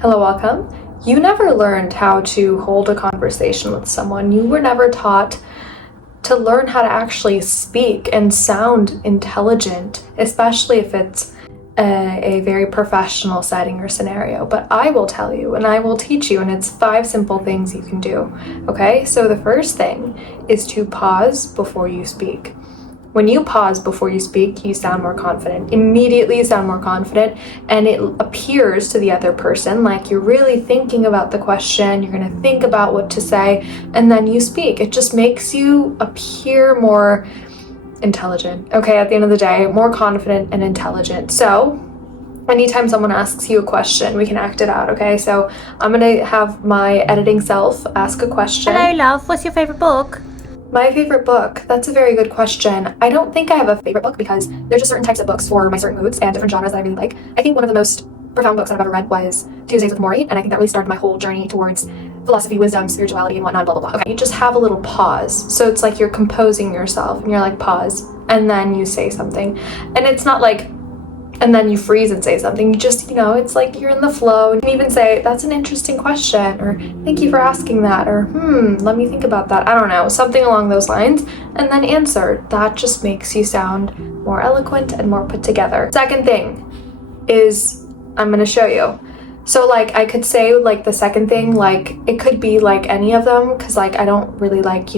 Hello, welcome. You never learned how to hold a conversation with someone. You were never taught to learn how to actually speak and sound intelligent, especially if it's a very professional setting or scenario. But I will tell you and I will teach you, and it's 5 simple things you can do. Okay, so the first thing is to pause before you speak. When you pause before you speak, you sound more confident. Immediately you sound more confident, and it appears to the other person like you're really thinking about the question, you're going to think about what to say, and then you speak. It just makes you appear more intelligent, okay, at the end of the day, more confident and intelligent. So anytime someone asks you a question, we can act it out, okay? So I'm going to have my editing self ask a question. Hello, love. What's your favorite book? My favorite book? That's a very good question. I don't think I have a favorite book because there's just certain types of books for my certain moods and different genres that I really like. I think one of the most profound books that I've ever read was Tuesdays with Morrie, and I think that really started my whole journey towards philosophy, wisdom, spirituality, and whatnot, blah, blah, blah. Okay, you just have a little pause. So it's like you're composing yourself, and you're like, pause, and then you say something. And it's not like, and then you freeze and say something. You just, it's like you're in the flow. You can even say, that's an interesting question, or thank you for asking that, or let me think about that. I don't know, something along those lines, and then answer. That just makes you sound more eloquent and more put together. Second thing is, I'm gonna show you. So like I could say like the second thing, like it could be like any of them, because like I don't really like,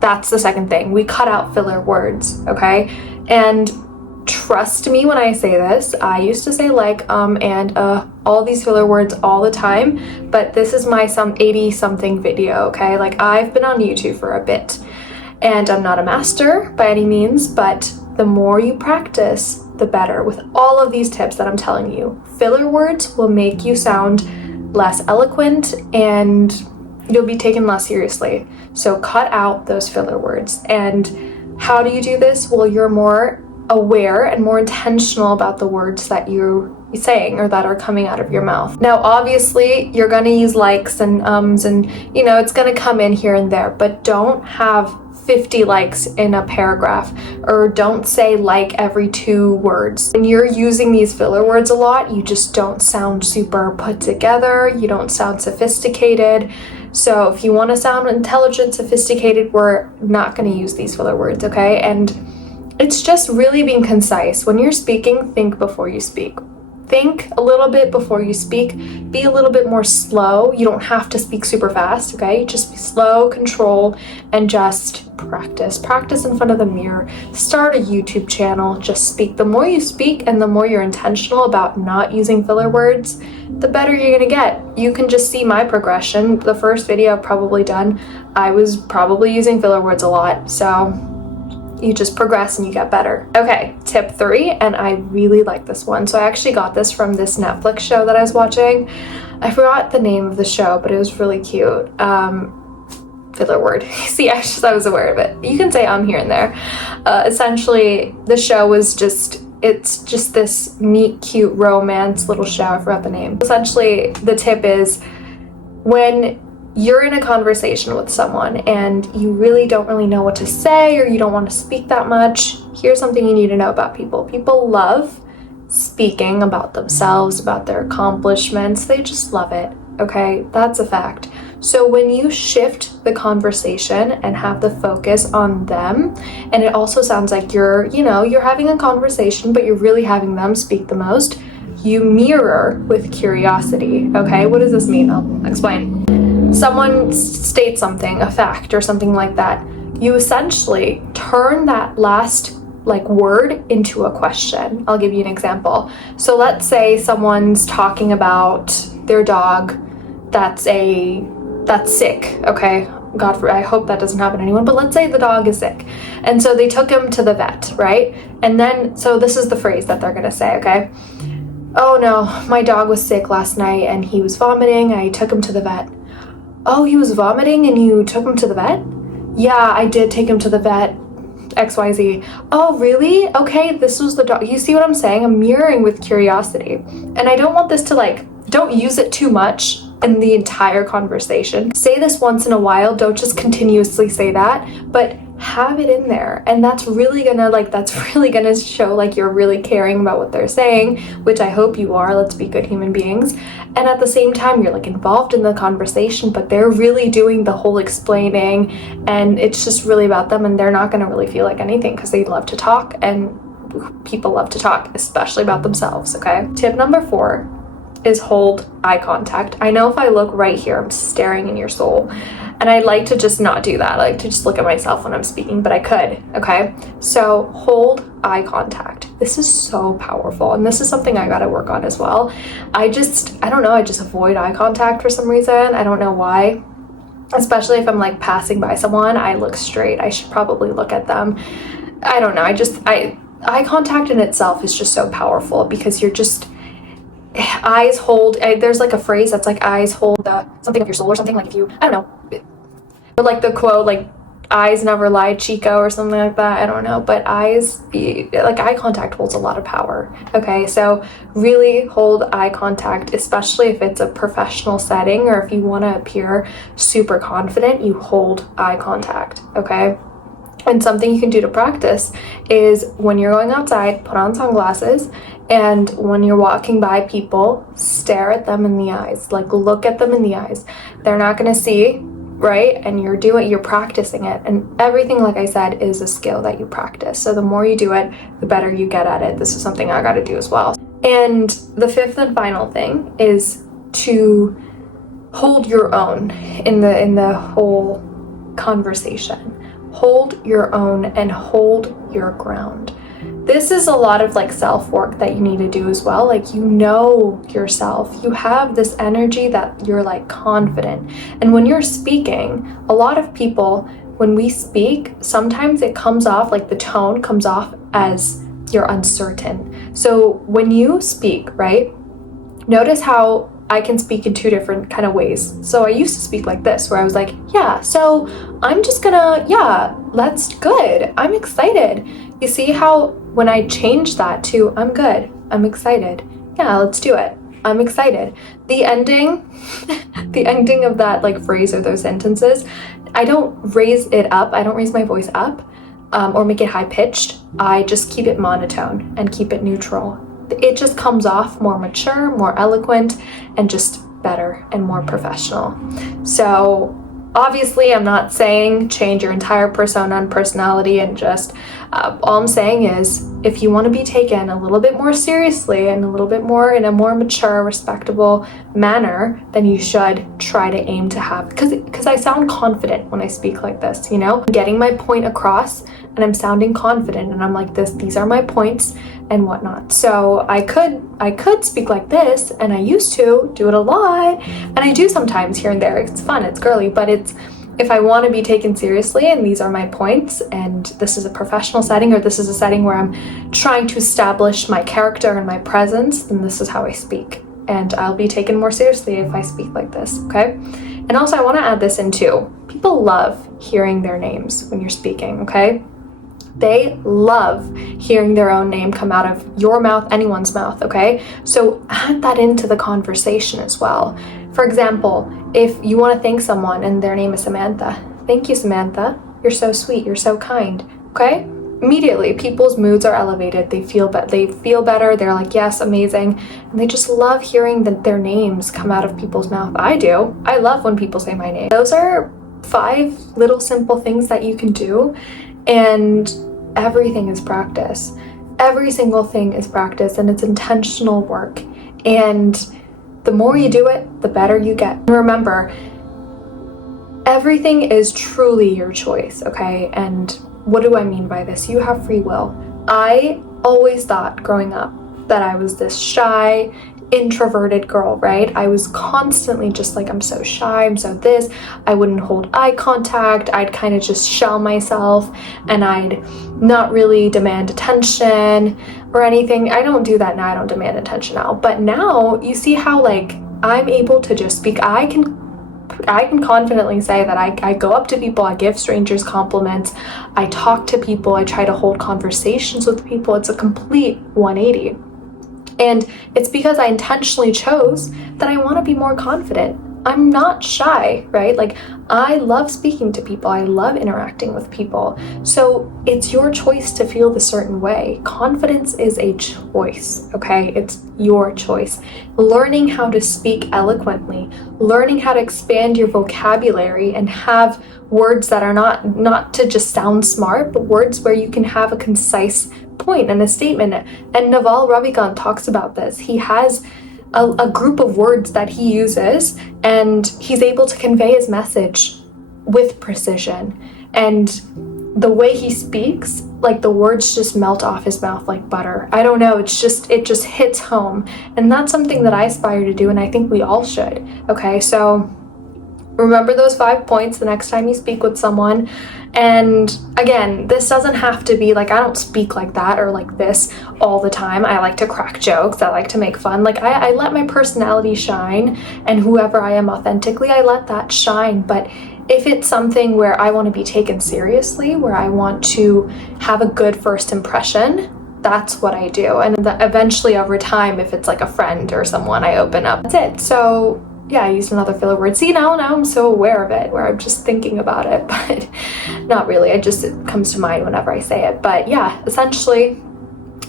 that's the second thing. We cut out filler words, okay? And trust me when I say this, I used to say like, and all these filler words all the time, but this is my 80 something video, okay? Like I've been on YouTube for a bit, and I'm not a master by any means, but the more you practice, the better. With all of these tips that I'm telling you, filler words will make you sound less eloquent and you'll be taken less seriously. So cut out those filler words. And how do you do this? Well, you're more aware and more intentional about the words that you're saying or that are coming out of your mouth. Now, obviously, you're going to use likes and ums and, it's going to come in here and there, but don't have 50 likes in a paragraph, or don't say like every 2 words. When you're using these filler words a lot, you just don't sound super put together. You don't sound sophisticated. So if you want to sound intelligent, sophisticated, we're not going to use these filler words, okay? And it's just really being concise. When you're speaking, think before you speak. Think a little bit before you speak. Be a little bit more slow. You don't have to speak super fast, okay? Just be slow, control, and just practice. Practice in front of the mirror. Start a YouTube channel. Just speak. The more you speak and the more you're intentional about not using filler words, the better you're gonna get. You can just see my progression. The first video I've probably done, I was probably using filler words a lot, so you just progress and you get better. Okay, tip 3, and I really like this one. So I actually got this from this Netflix show that I was watching. I forgot the name of the show, but it was really cute. Filler word. See, I was aware of it. You can say here and there. Essentially, the show was it's just this neat, cute romance little show. I forgot the name. Essentially, the tip is when you're in a conversation with someone and you really don't really know what to say, or you don't want to speak that much, here's something you need to know about people. People love speaking about themselves, about their accomplishments. They just love it, okay? That's a fact. So when you shift the conversation and have the focus on them, and it also sounds like you're having a conversation, but you're really having them speak the most, you mirror with curiosity, okay? What does this mean? I'll explain. Someone states something, a fact or something like that. You essentially turn that last word into a question. I'll give you an example. So let's say someone's talking about their dog that's sick, okay? God forbid, I hope that doesn't happen to anyone, but let's say the dog is sick. And so they took him to the vet, right? And then, so this is the phrase that they're gonna say, okay? Oh no, my dog was sick last night and he was vomiting. I took him to the vet. Oh, he was vomiting and you took him to the vet? Yeah, I did take him to the vet. XYZ. Oh, really? Okay, this was the dog. You see what I'm saying? I'm mirroring with curiosity. And I don't want this to don't use it too much in the entire conversation. Say this once in a while. Don't just continuously say that, but have it in there, and that's really gonna show like you're really caring about what they're saying, which I hope you are. Let's be good human beings. And at the same time, you're like involved in the conversation, but they're really doing the whole explaining, and it's just really about them, and they're not gonna really feel like anything because they love to talk, and people love to talk, especially about themselves. Okay, tip number 4 is hold eye contact. I know if I look right here, I'm staring in your soul, and I like to just not do that. I like to just look at myself when I'm speaking, but I could. Okay, so hold eye contact. This is so powerful, and this is something I gotta work on as well. I don't know, I just avoid eye contact for some reason. I don't know why, especially if I'm like passing by someone. I look straight. I should probably look at them. I don't know, eye contact in itself is just so powerful, because you're just eyes hold, there's like a phrase that's like eyes hold something of your soul or something, like if you, I don't know, or like the quote like eyes never lie, Chico, or something like that. I don't know, but eye contact holds a lot of power. Okay, so really hold eye contact, especially if it's a professional setting, or if you want to appear super confident, you hold eye contact. Okay, and something you can do to practice is when you're going outside, put on sunglasses, and when you're walking by people, stare at them in the eyes. Like, look at them in the eyes. They're not going to see, right? And you're practicing it. And everything, like I said, is a skill that you practice. So the more you do it, the better you get at it. This is something I got to do as well. And the 5th and final thing is to hold your own in the whole conversation. Hold your own and hold your ground. This is a lot of like self-work that you need to do as well. Like, you know yourself. You have this energy that you're like confident. And when you're speaking, a lot of people, when we speak, sometimes it comes off, like the tone comes off as you're uncertain. So when you speak, right, notice how I can speak in 2 different kind of ways. So I used to speak like this, where I was like, yeah, so I'm just gonna, yeah, that's good. I'm excited. You see how when I change that to I'm good, I'm excited. Yeah, let's do it. I'm excited. The ending, the ending of that like phrase or those sentences, I don't raise it up. I don't raise my voice up or make it high pitched. I just keep it monotone and keep it neutral. It just comes off more mature, more eloquent, and just better and more professional. So obviously, I'm not saying change your entire persona and personality, and just all I'm saying is, if you want to be taken a little bit more seriously and a little bit more in a more mature, respectable manner, then you should try to aim to have, because I sound confident when I speak like this, you know, I'm getting my point across and I'm sounding confident, and I'm like this, these are my points and whatnot. So I could speak like this, and I used to do it a lot, and I do sometimes here and there. It's fun, it's girly, but it's, if I want to be taken seriously and these are my points, and this is a professional setting, or this is a setting where I'm trying to establish my character and my presence, then this is how I speak, and I'll be taken more seriously if I speak like this. Okay, and also I want to add this in too. People love hearing their names when you're speaking. Okay, they love hearing their own name come out of your mouth, anyone's mouth, okay? So add that into the conversation as well. For example, if you want to thank someone and their name is Samantha, thank you, Samantha. You're so sweet. You're so kind, okay? Immediately, people's moods are elevated. They feel better. They're like, yes, amazing. And they just love hearing their names come out of people's mouth. I do. I love when people say my name. Those are 5 little simple things that you can do. And everything is practice. Every single thing is practice, and it's intentional work. And the more you do it, the better you get. And remember, everything is truly your choice, okay? And what do I mean by this? You have free will. I always thought growing up that I was this shy, introverted girl, right? I was constantly just like, I'm so shy, I'm so this. I wouldn't hold eye contact. I'd kind of just shell myself, and I'd not really demand attention or anything. I don't do that now. I don't demand attention now. But now you see how like I'm able to just speak. I can confidently say that I go up to people, I give strangers compliments, I talk to people, I try to hold conversations with people. It's a complete 180. And it's because I intentionally chose that I want to be more confident. I'm not shy, right? Like, I love speaking to people. I love interacting with people. So it's your choice to feel the certain way. Confidence is a choice, okay? It's your choice. Learning how to speak eloquently, learning how to expand your vocabulary and have words that are not to just sound smart, but words where you can have a concise point and a statement. And Naval Ravikant talks about this. He has a group of words that he uses, and he's able to convey his message with precision. And the way he speaks, like the words just melt off his mouth like butter. I don't know, it just hits home. And that's something that I aspire to do, and I think we all should. Okay, so remember those 5 points the next time you speak with someone. And again, this doesn't have to be like, I don't speak like that or like this all the time. I like to crack jokes. I like to make fun. Like I let my personality shine, and whoever I am authentically, I let that shine. But if it's something where I want to be taken seriously, where I want to have a good first impression, that's what I do. And eventually over time, if it's like a friend or someone, I open up. That's it. So yeah, I used another filler word. See, now I'm so aware of it, where I'm just thinking about it, but not really. It comes to mind whenever I say it. But yeah, essentially,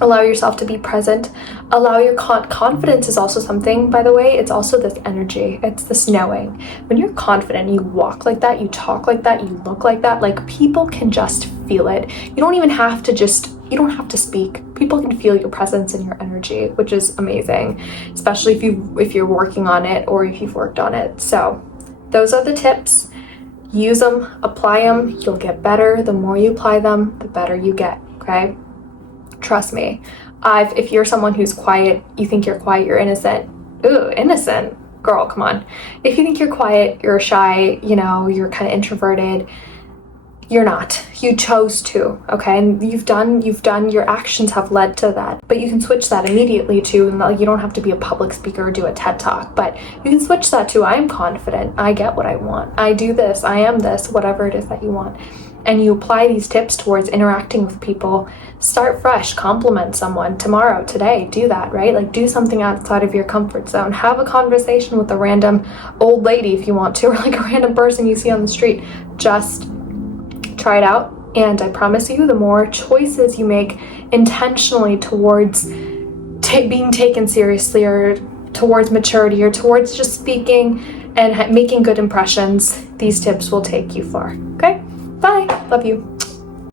allow yourself to be present. Allow your confidence is also something, by the way. It's also this energy. It's this knowing. When you're confident, you walk like that, you talk like that, you look like that, like people can just feel it. You don't have to speak. People can feel your presence and your energy, which is amazing, especially if you're working on it or if you've worked on it. So those are the tips. Use them, apply them. You'll get better. The more you apply them, the better you get. Okay? Trust me. If you're someone who's quiet, you think you're quiet, you're innocent. Ooh, innocent. Girl, come on. If you think you're quiet, you're shy, you're kind of introverted, you're not. You chose to, okay? And you've done, your actions have led to that. But you can switch that immediately to, you don't have to be a public speaker or do a TED Talk, but you can switch that to, I'm confident, I get what I want, I do this, I am this, whatever it is that you want. And you apply these tips towards interacting with people. Start fresh, compliment someone tomorrow, today, do that, right? Like do something outside of your comfort zone. Have a conversation with a random old lady if you want to, or like a random person you see on the street. Just try it out, and I promise you, the more choices you make intentionally towards being taken seriously, or towards maturity, or towards just speaking and making good impressions, these tips will take you far. Okay? Bye. Love you.